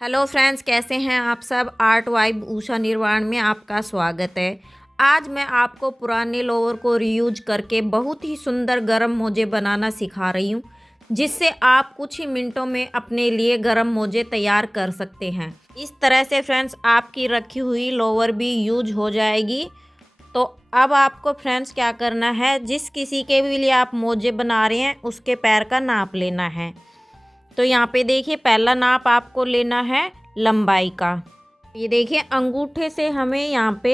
Hello friends, कैसे हैं आप सब। आर्ट वाइब उषा निर्वाण में आपका स्वागत है। आज मैं आपको पुराने लोवर को रीयूज करके बहुत ही सुंदर गरम मोजे बनाना सिखा रही हूँ, जिससे आप कुछ ही मिनटों में अपने लिए गरम मोजे तैयार कर सकते हैं। इस तरह से फ्रेंड्स आपकी रखी हुई लोवर भी यूज हो जाएगी। तो अब आपको फ्रेंड्स क्या करना है, जिस किसी के भी लिए आप मोजे बना रहे हैं उसके पैर का नाप लेना है। तो यहाँ पे देखिए, पहला नाप आपको लेना है लंबाई का। ये देखिए, अंगूठे से हमें यहाँ पे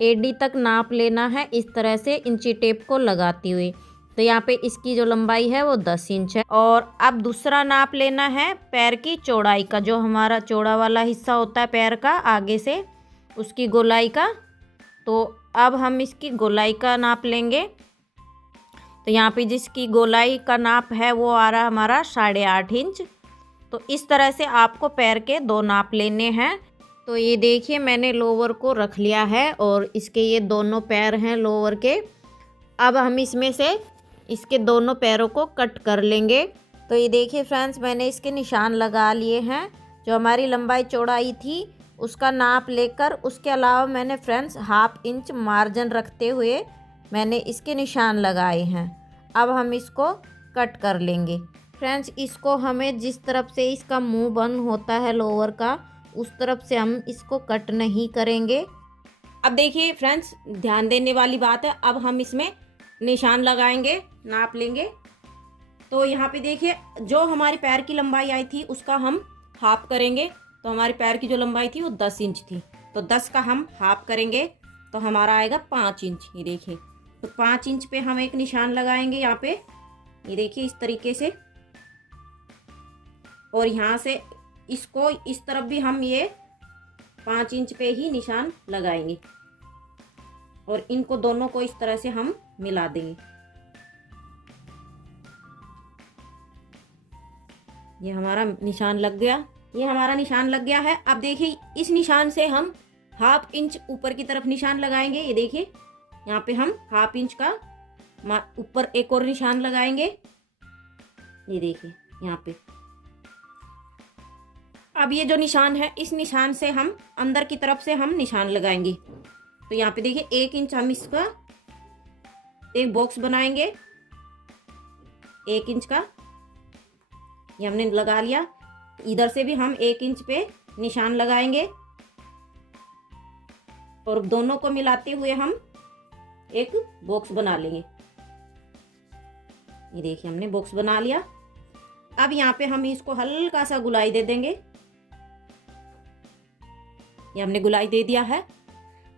एडी तक नाप लेना है, इस तरह से इंची टेप को लगाती हुई। तो यहाँ पे इसकी जो लंबाई है वो 10 इंच है। और अब दूसरा नाप लेना है पैर की चौड़ाई का, जो हमारा चौड़ा वाला हिस्सा होता है पैर का आगे से, उसकी गोलाई का। तो अब हम इसकी गोलाई का नाप लेंगे। तो यहाँ पे जिसकी गोलाई का नाप है वो आ रहा हमारा 8.5 इंच। तो इस तरह से आपको पैर के दो नाप लेने हैं। तो ये देखिए, मैंने लोवर को रख लिया है और इसके ये दोनों पैर हैं लोवर के। अब हम इसमें से इसके दोनों पैरों को कट कर लेंगे। तो ये देखिए फ्रेंड्स, मैंने इसके निशान लगा लिए हैं। जो हमारी लंबाई चौड़ाई थी उसका नाप लेकर, उसके अलावा मैंने फ्रेंड्स 1/2 इंच मार्जिन रखते हुए मैंने इसके निशान लगाए हैं। अब हम इसको कट कर लेंगे। फ्रेंड्स, इसको हमें जिस तरफ से इसका मुंह बंद होता है लोवर का, उस तरफ से हम इसको कट नहीं करेंगे। अब देखिए फ्रेंड्स, ध्यान देने वाली बात है, अब हम इसमें निशान लगाएंगे, नाप लेंगे। तो यहाँ पे देखिए, जो हमारी पैर की लंबाई आई थी उसका हम हाफ करेंगे। तो हमारे पैर की जो लंबाई थी वो 10 इंच थी, तो 10 का हम हाफ करेंगे तो हमारा आएगा 5 इंच। ये देखिए, तो 5 इंच पे हम एक निशान लगाएंगे यहाँ पे। ये देखिए, इस तरीके से। और यहाँ से इसको इस तरफ भी हम ये 5 इंच पे ही निशान लगाएंगे और इनको दोनों को इस तरह से हम मिला देंगे। ये हमारा निशान लग गया, ये हमारा निशान लग गया है। अब देखिए, इस निशान से हम 1/2 इंच ऊपर की तरफ निशान लगाएंगे। ये देखिए, यहाँ पे हम 1/2 इंच का ऊपर एक और निशान लगाएंगे। ये देखिए यहाँ पे। अब ये जो निशान है, इस निशान से हम अंदर की तरफ से हम निशान लगाएंगे। तो यहाँ पे देखिए, 1 इंच हम इसका एक बॉक्स बनाएंगे, 1 इंच का। ये हमने लगा लिया। इधर से भी हम 1 इंच पे निशान लगाएंगे और दोनों को मिलाते हुए हम एक बॉक्स बना लेंगे। ये देखिए, हमने बॉक्स बना लिया। अब यहाँ पे हम इसको हल्का सा गुलाई दे देंगे। ये हमने गुलाई दे दिया है।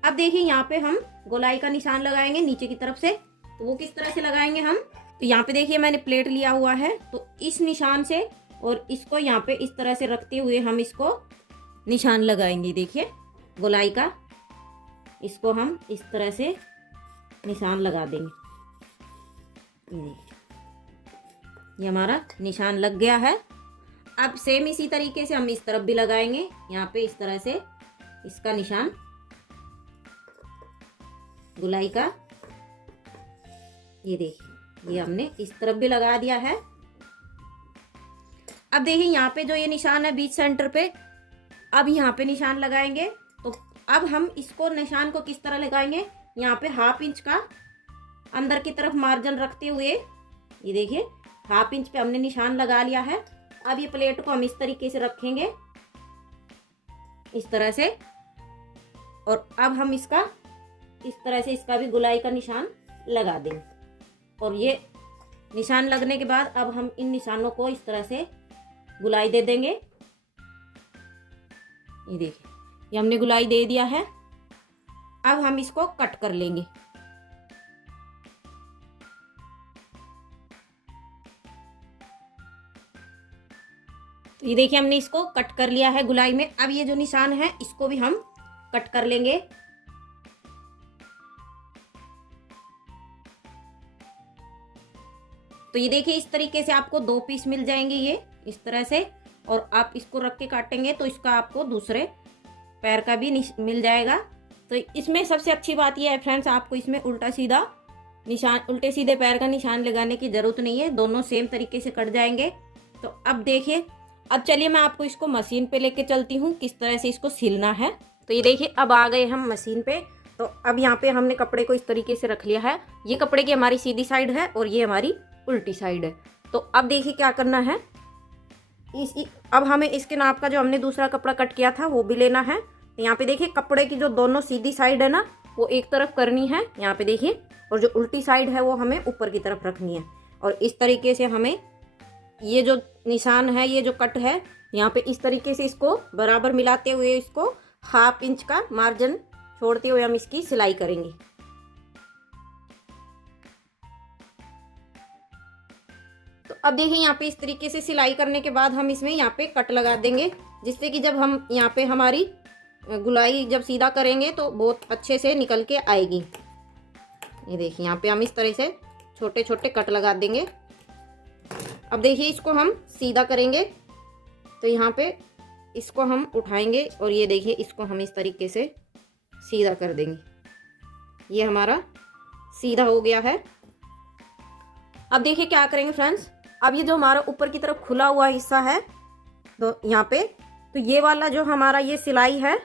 अब देखिए, यहाँ पे हम गोलाई का निशान लगाएंगे नीचे की तरफ से। तो वो किस तरह से लगाएंगे हम, तो यहाँ पे देखिए, मैंने प्लेट लिया हुआ है। तो इस निशान से और इसको यहाँ पे इस तरह से रखते हुए हम इसको निशान लगाएंगे। देखिए, गोलाई का इसको हम इस तरह से निशान लगा देंगे। ये हमारा निशान लग गया है। अब सेम इसी तरीके से हम इस तरफ भी लगाएंगे। यहाँ पे इस तरह से इसका निशान गुलाई का। ये देखिए, ये हमने इस तरफ भी लगा दिया है। अब देखिए, यहाँ पे जो ये निशान है बीच सेंटर पे, अब यहाँ पे निशान लगाएंगे। तो अब हम इसको निशान को किस तरह लगाएंगे, यहाँ पे 1/2 इंच का अंदर की तरफ मार्जिन रखते हुए, ये देखिए 1/2 इंच पे हमने निशान लगा लिया है। अब ये प्लेट को हम इस तरीके से रखेंगे, इस तरह से। और अब हम इसका इस तरह से इसका भी गुलाई का निशान लगा देंगे। और ये निशान लगने के बाद अब हम इन निशानों को इस तरह से गुलाई दे देंगे। ये देखिए, ये हमने गुलाई दे दिया है। अब हम इसको कट कर लेंगे। तो ये देखिए, हमने इसको कट कर लिया है गुलाई में। अब ये जो निशान है इसको भी हम कट कर लेंगे। तो ये देखिए, इस तरीके से आपको 2 पीस मिल जाएंगे, ये इस तरह से। और आप इसको रख के काटेंगे तो इसका आपको दूसरे पैर का भी मिल जाएगा। तो इसमें सबसे अच्छी बात यह है फ्रेंड्स, आपको इसमें उल्टा सीधा निशान, उल्टे सीधे पैर का निशान लगाने की ज़रूरत नहीं है, दोनों सेम तरीके से कट जाएंगे। तो अब देखिए, अब चलिए मैं आपको इसको मशीन पे लेके चलती हूँ किस तरह से इसको सिलना है। तो ये देखिए अब आ गए हम मशीन पे। तो अब यहाँ पे हमने कपड़े को इस तरीके से रख लिया है। ये कपड़े की हमारी सीधी साइड है और ये हमारी उल्टी साइड है। तो अब देखिए क्या करना है, अब हमें इसके नाप का जो हमने दूसरा कपड़ा कट किया था वो भी लेना है। तो यहाँ पे देखिए कपड़े की जो दोनों सीधी साइड है ना वो एक तरफ करनी है यहाँ पे देखिए, और जो उल्टी साइड है वो हमें ऊपर की तरफ रखनी है। और इस तरीके से हमें ये जो निशान है, ये जो कट है यहाँ पे इस तरीके से इसको बराबर मिलाते हुए इसको 1/2 इंच का मार्जिन छोड़ते हुए हम इसकी सिलाई करेंगे। तो अब देखिए यहाँ पे इस तरीके से सिलाई करने के बाद हम इसमें यहाँ पे कट लगा देंगे, जिससे कि जब हम यहाँ पे हमारी गुलाई जब सीधा करेंगे तो बहुत अच्छे से निकल के आएगी। ये देखिए यहाँ पे हम इस तरह से छोटे छोटे कट लगा देंगे। अब देखिए इसको हम सीधा करेंगे तो यहाँ पे इसको हम उठाएंगे और ये देखिए इसको हम इस तरीके से सीधा कर देंगे। ये हमारा सीधा हो गया है। अब देखिए क्या करेंगे फ्रेंड्स, अब ये जो हमारा ऊपर की तरफ खुला हुआ हिस्सा है तो यहाँ पे तो ये वाला जो हमारा ये सिलाई है,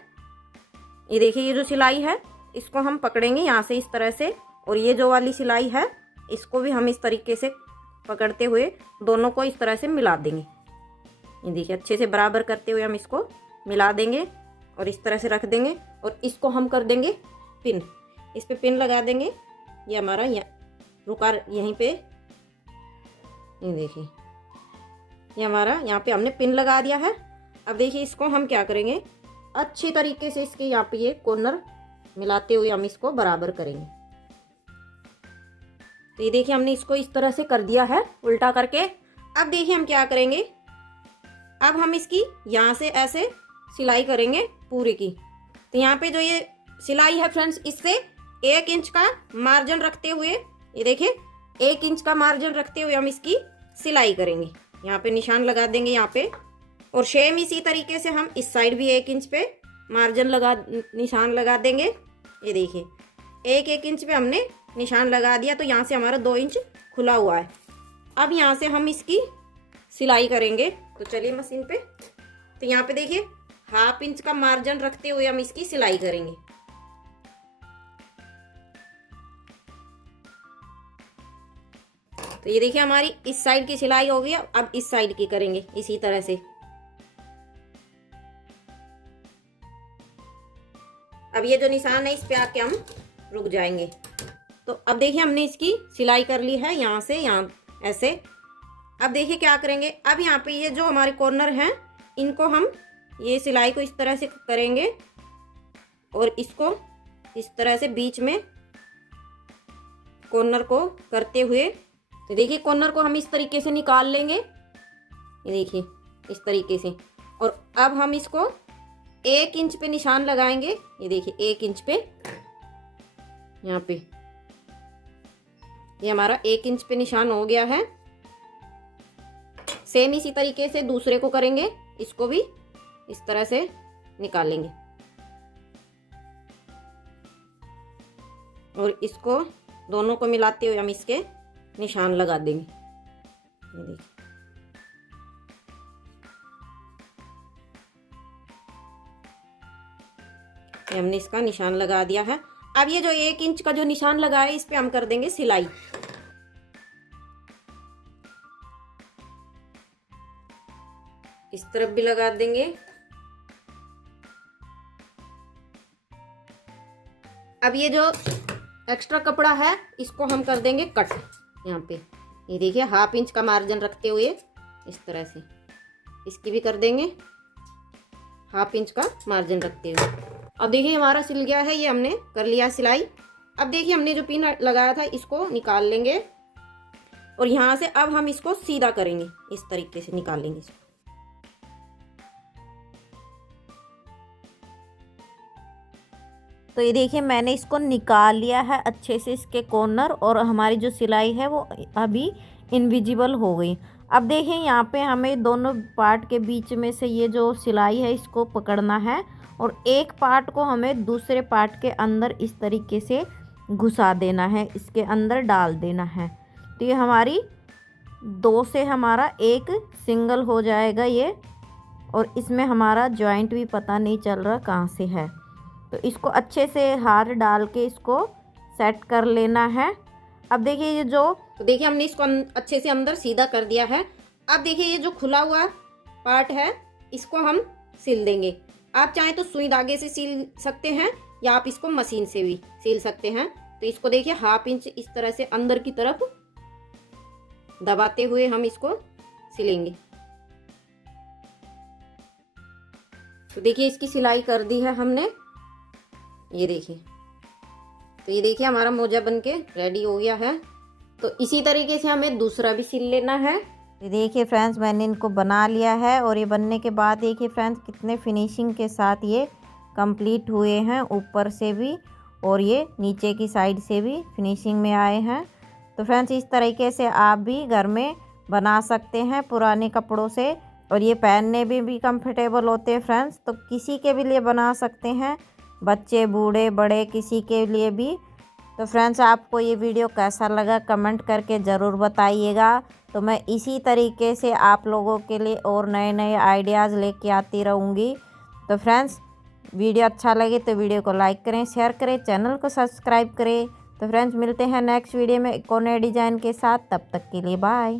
ये देखिए ये जो सिलाई है इसको हम पकड़ेंगे यहाँ से इस तरह से, और ये जो वाली सिलाई है इसको भी हम इस तरीके से पकड़ते हुए दोनों को इस तरह से मिला देंगे। ये देखिए अच्छे से बराबर करते हुए हम इसको मिला देंगे और इस तरह से रख देंगे, और इसको हम कर देंगे पिन। इस पे पिन लगा देंगे। ये हमारा रुका यहीं पे, ये देखिए ये हमारा यहाँ पे हमने पिन लगा दिया है। अब देखिए इसको हम क्या करेंगे, अच्छी तरीके से इसके यहाँ पे ये कॉर्नर मिलाते हुए हम इसको बराबर करेंगे। तो ये देखिए हमने इसको इस तरह से कर दिया है उल्टा करके। अब देखिए हम क्या करेंगे, अब हम इसकी यहाँ से ऐसे सिलाई करेंगे पूरी की। तो यहाँ पे जो ये सिलाई है फ्रेंड्स, इससे 1 इंच का मार्जिन रखते हुए, ये देखिए 1 इंच का मार्जिन रखते हुए हम इसकी सिलाई करेंगे। यहाँ पे निशान लगा देंगे यहाँ पे, और सेम इसी तरीके से हम इस साइड भी 1 इंच पे निशान लगा देंगे। ये देखिए 1 इंच पे हमने निशान लगा दिया, तो यहाँ से हमारा 2 इंच खुला हुआ है। अब यहाँ से हम इसकी सिलाई करेंगे। तो चलिए मशीन पे। तो यहाँ पे देखिए 1/2 इंच का मार्जिन रखते हुए हम इसकी सिलाई करेंगे। तो ये देखिए हमारी इस साइड की सिलाई हो गई। अब इस साइड की करेंगे इसी तरह से। अब ये जो निशान है इस पे आके हम रुक जाएंगे। तो अब देखिए हमने इसकी सिलाई कर ली है यहाँ से यहाँ ऐसे। अब देखिए क्या करेंगे, अब यहाँ पे ये जो हमारे कॉर्नर हैं इनको हम ये सिलाई को इस तरह से करेंगे और इसको इस तरह से बीच में कॉर्नर को करते हुए, तो देखिए कॉर्नर को हम इस तरीके से निकाल लेंगे। ये देखिए इस तरीके से, और अब हम इसको 1 इंच पे निशान लगाएंगे। ये देखिए 1 इंच पे, यहाँ पे ये हमारा 1 इंच पे निशान हो गया है। सेम इसी तरीके से दूसरे को करेंगे, इसको भी इस तरह से निकालेंगे और इसको दोनों को मिलाते हुए हम इसके निशान लगा देंगे। ये देखिए हमने इसका निशान लगा दिया है। अब ये जो 1 इंच का जो निशान लगा है इस पे हम कर देंगे सिलाई। इस तरफ भी लगा देंगे। अब ये जो एक्स्ट्रा कपड़ा है इसको हम कर देंगे कट यहाँ पे। ये देखिए 1/2 इंच का मार्जिन रखते हुए इस तरह से इसकी भी कर देंगे 1/2 इंच का मार्जिन रखते हुए। अब देखिए हमारा सिल गया है, ये हमने कर लिया सिलाई। अब देखिए हमने जो पिन लगाया था इसको निकाल लेंगे और यहाँ से अब हम इसको सीधा करेंगे, इस तरीके से निकालेंगे इसको। तो ये देखिए मैंने इसको निकाल लिया है अच्छे से इसके कॉर्नर, और हमारी जो सिलाई है वो अभी इनविजिबल हो गई। अब देखिए यहाँ पे हमें दोनों पार्ट के बीच में से ये जो सिलाई है इसको पकड़ना है और एक पार्ट को हमें दूसरे पार्ट के अंदर इस तरीके से घुसा देना है, इसके अंदर डाल देना है। तो ये हमारी 2 से हमारा 1 सिंगल हो जाएगा ये और इसमें हमारा जॉइंट भी पता नहीं चल रहा कहाँ से है। तो इसको अच्छे से हार डाल के इसको सेट कर लेना है। अब देखिए ये तो देखिए हमने इसको अच्छे से अंदर सीधा कर दिया है। अब देखिए ये जो खुला हुआ पार्ट है इसको हम सिल देंगे। आप चाहें तो सुई धागे से सिल सकते हैं या आप इसको मशीन से भी सिल सकते हैं। तो इसको देखिए 1/2 इंच इस तरह से अंदर की तरफ दबाते हुए हम इसको सिलेंगे। तो देखिए इसकी सिलाई कर दी है हमने, ये देखिए। तो ये देखिए हमारा मोजा बनके रेडी हो गया है। तो इसी तरीके से हमें दूसरा भी सिल लेना है। ये देखिए फ्रेंड्स मैंने इनको बना लिया है और ये बनने के बाद देखिए फ्रेंड्स कितने फिनिशिंग के साथ ये कंप्लीट हुए हैं, ऊपर से भी और ये नीचे की साइड से भी फिनिशिंग में आए हैं। तो फ्रेंड्स इस तरीके से आप भी घर में बना सकते हैं पुराने कपड़ों से, और ये पहनने में भी कंफर्टेबल होते हैं फ्रेंड्स। तो किसी के भी लिए बना सकते हैं, बच्चे बूढ़े बड़े किसी के लिए भी। तो फ्रेंड्स आपको ये वीडियो कैसा लगा कमेंट करके ज़रूर बताइएगा। तो मैं इसी तरीके से आप लोगों के लिए और नए नए आइडियाज़ लेके आती रहूँगी। तो फ्रेंड्स वीडियो अच्छा लगे तो वीडियो को लाइक करें, शेयर करें, चैनल को सब्सक्राइब करें। तो फ्रेंड्स मिलते हैं नेक्स्ट वीडियो में एक और नए डिज़ाइन के साथ। तब तक के लिए बाय।